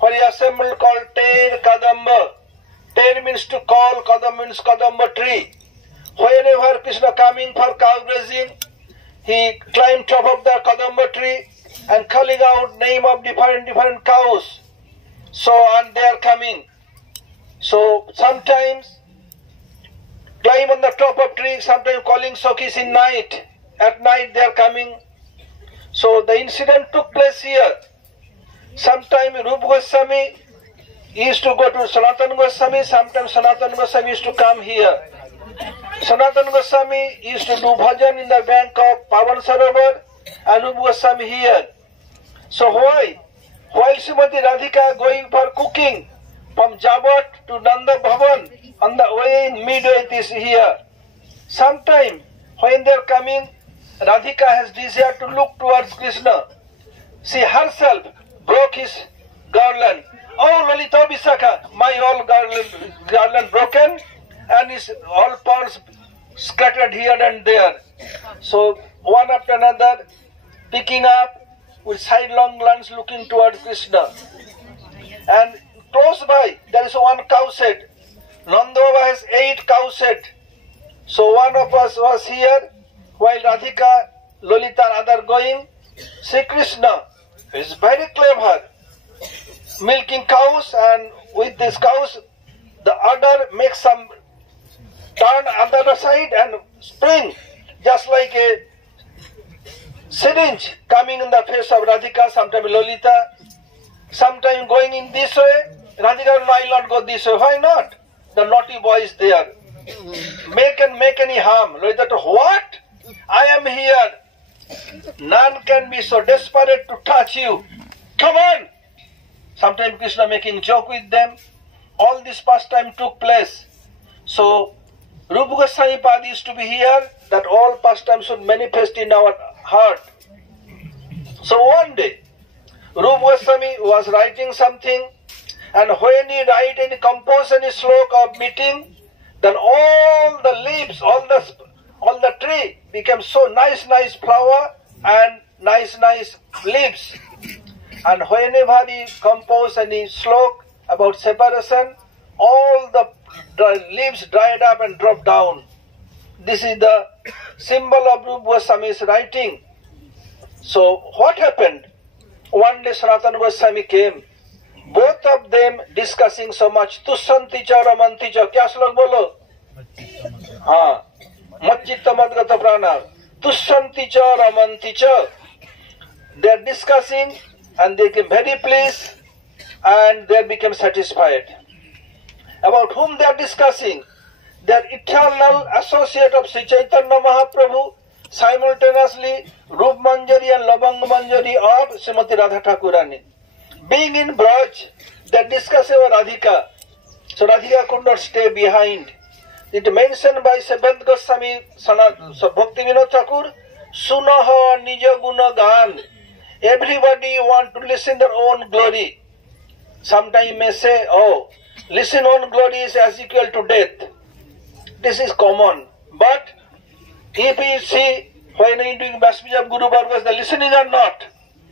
where he assembled called Ter Kadamba. Ter means to call, Kadam means Kadamba tree. Whenever Krishna coming for cow grazing, he climbed top of the Kadamba tree and calling out name of different cows. So, and they are coming. So, sometimes climb on the top of tree, sometimes calling Sakhis in night. At night they are coming. So, the incident took place here. Sometime Rupa Goswami used to go to Sanatana Goswami, sometimes Sanatana Goswami used to come here. Sanatana Goswami used to do bhajan in the bank of Pavan Sarovar and Rupa Goswami here. So why? While Srimati Radhika going for cooking from Jabat to Nanda Bhavan, on the way in midway this here. Sometime when they are coming, Radhika has desire to look towards Krishna. She herself broke his garland. Oh Lalita Visakha, my all garland broken and his all pearls scattered here and there. So one after another picking up with sidelong glance looking towards Krishna. And close by there is one cow shed. Nanda Baba has 8 cow shed. So one of us was here while Radhika, Lolita and other going. Sri Krishna is very clever, milking cows, and with these cows the udder makes some turn on the other side and spring just like a syringe coming in the face of Radhika, sometimes Lolita, sometimes going in this way. Radhika, no, I will not go this way. Why not? The naughty boy is there. Make any harm. Lolita, what? I am here. None can be so desperate to touch you. Come on. Sometimes Krishna making joke with them. All this pastime took place. So Rupa Goswami Pad used to be here, that all pastime should manifest in our heart. So one day, Rupa Goswami was writing something, and when he write any compose any sloka of meeting, then all the leaves, all the tree became so nice flower and nice leaves. And whenever he compose any slok about separation, all the leaves dried up and dropped down. This is the symbol of Rupa Goswami's writing. So what happened? One day Sanatana Goswami came. Both of them discussing so much. Tussanti cha ramanti cha. Kya slok bolo? Haan. Macchitta madgata prana. Tussanti cha ramanti cha. They are discussing and they became very pleased and they became satisfied. About whom they are discussing? Their eternal associate of Sri Chaitanya Mahaprabhu, simultaneously Rup Manjari and Labang Manjari of Srimati Radha Thakurani. Being in Braj, they discuss about Radhika. So Radhika could not stay behind. It mentioned by Seventh Goswami Bhakti Vinod Thakur, Sunaha Nija Guna Gan. Everybody want to listen their own glory. Sometimes may say, oh, listen own glory is as equal to death. This is common. But if you see when you doing message of Guru Vargas, the listening or not,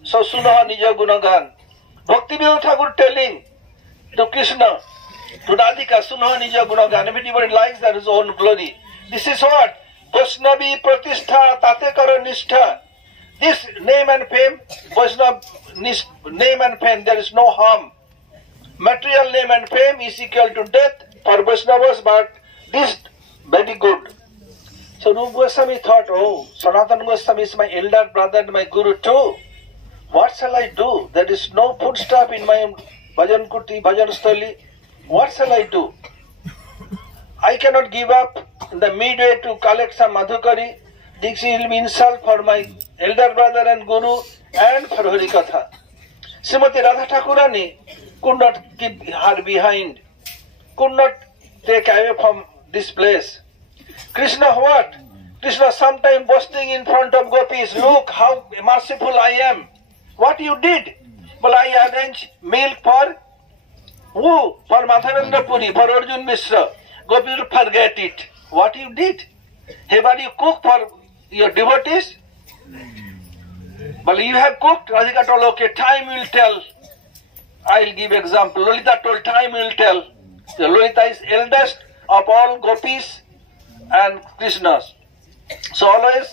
so Sunaha Nija Gunagan. Bhakti Vinod Thakur telling to Krishna, to Radhika, Sunaha Nija Gunagan. Everybody likes their own glory. This is what? Vaishnavi Pratishtha Tate Karo Nishtha. This name and fame, Vaishnav name and fame, there is no harm. Material name and fame is equal to death for Vaishnavas, but this very good. So Rupa Goswami thought, oh, Sanatana Goswami is my elder brother and my guru too. What shall I do? There is no foodstuff in my bhajan kuti, bhajan stali. What shall I do? I cannot give up in the midway to collect some madhukari. This will be insult for my elder brother and guru and for Harikatha. Srimati Radha Thakurani could not keep her behind, could not take away from this place. Krishna what? Krishna sometime boasting in front of gopis, look how merciful I am. What you did? Well, I arranged milk for who? For Madhavendra Puri, for Arjun Mishra. Gopis will forget it. What you did? Have you cooked for your devotees? Well, you have cooked. Radhika told, okay, time will tell. I'll give example. Lolita told, time will tell. Lolita is eldest of all gopis and Krishnas. So always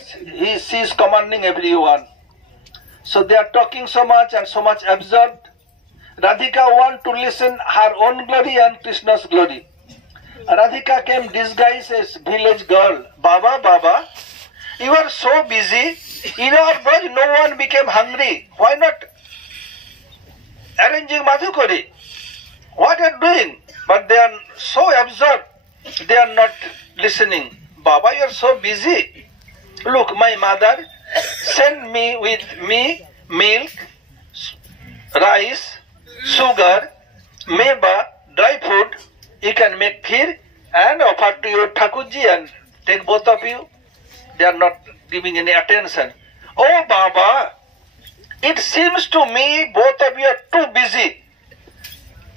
she is commanding everyone. So they are talking so much and so much absurd. Radhika want to listen her own glory and Krishna's glory. Radhika came disguised as village girl. Baba, you are so busy. In our Braj, no one became hungry. Why not arranging Madhukari? What are you doing? But they are so absurd. They are not listening. Baba, you are so busy. Look, my mother sent me with milk, rice, sugar, meba, dry food. You can make kheer and offer to your Thakurji and take both of you. They are not giving any attention. Oh, Baba, it seems to me both of you are too busy.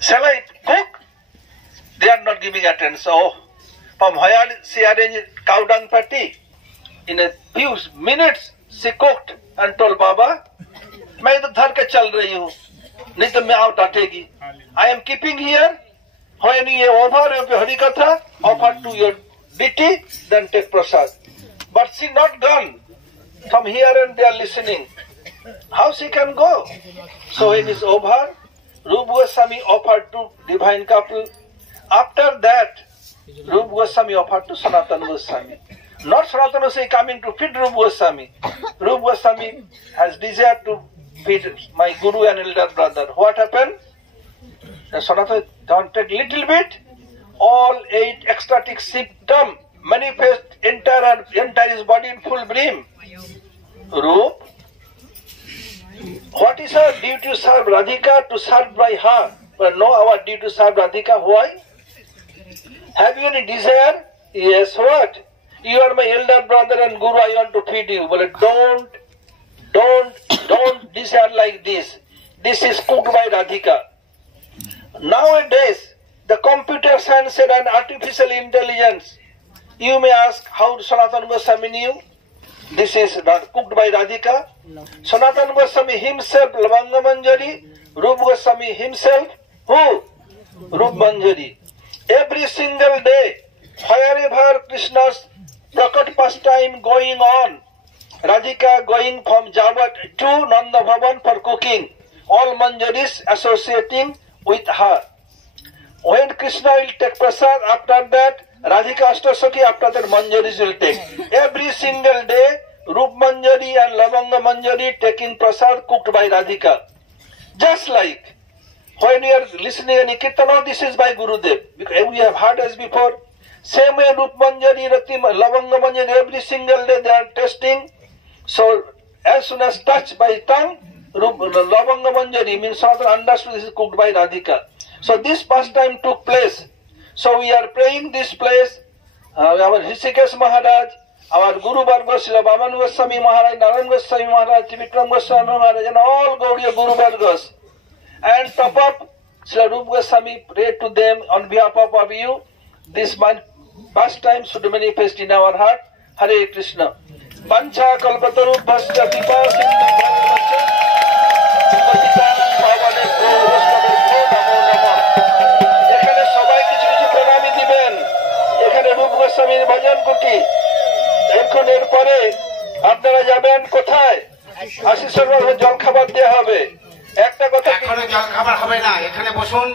Shall I cook? They are not giving attention. Oh, from where she arranged cow dung party? In a few minutes, she cooked and told Baba, मैं तो धर के चल रही हूँ, नहीं तो मैं out आटेगी. I am keeping here. When you over your Hari Katha, offer to your deity, then take prasad. But she not gone. From here and they are listening. How she can go? So when it is over, Rupa Goswami offered to divine couple. After that, Rupa Goswami offered to Sanatana Goswami. Not Sanatana Goswami coming to feed Rupa Goswami. Rupa Goswami has desired to feed my guru and elder brother. What happened? The Sanatana don't take little bit. All 8 ecstatic symptoms manifest entire his body in full beam. Rup, what is our duty to serve Radhika? To serve by her. But no, our duty to serve Radhika. Why? Have you any desire? Yes, what? You are my elder brother and guru, I want to feed you. But don't desire like this. This is cooked by Radhika. Nowadays, the computer science and artificial intelligence, you may ask how Sanatana Goswami knew. This is cooked by Radhika. Sanatana Goswami himself, Lavanga Manjari. Rupa Goswami himself, who? Rupa Manjari. Every single day, wherever Krishna's Prakat pastime going on, Radhika going from Javat to Nanda Bhavan for cooking. All Manjaris associating with her. When Krishna will take prasad, after that, Radhika Ashtasaki, after that Manjaris will take. Every single day, Rup Manjari and Lavanga Manjari taking prasad cooked by Radhika. Just like when we are listening in Kirtana, this is by Gurudev. Because we have heard as before. Same way Rup Manjari, Lavanga Manjari, every single day they are tasting. So as soon as touched by tongue, Lavanga Manjari means Sanatana understood this is cooked by Radhika. So this pastime took place. So we are praying this place. Our Hrishikesh Maharaj, our Guru Varga, Srila Vaman Goswami Maharaj, Narayan Goswami Maharaj, Vikram Goswami Maharaj, and all Gaudiya Guru Vargas. And top up, Srila Rupa Goswami prayed to them on behalf of you. This pastime should manifest in our heart. Hare Krishna. Pancha kalpataru bhasya pipa sindhu bhasya patitanam bhavane namo namo. এখানে সবাই কিছু কিছু প্রণামী দিবেন। এখানে রূপ গোস্বামীর ভজন কুটি। এখন এরপরে আপনারা যাবেন কোথায়? আশিসের জল খাবার দেওয়া হবে। একটা কথা, জল খাবার হবে না, এখানে বসুন।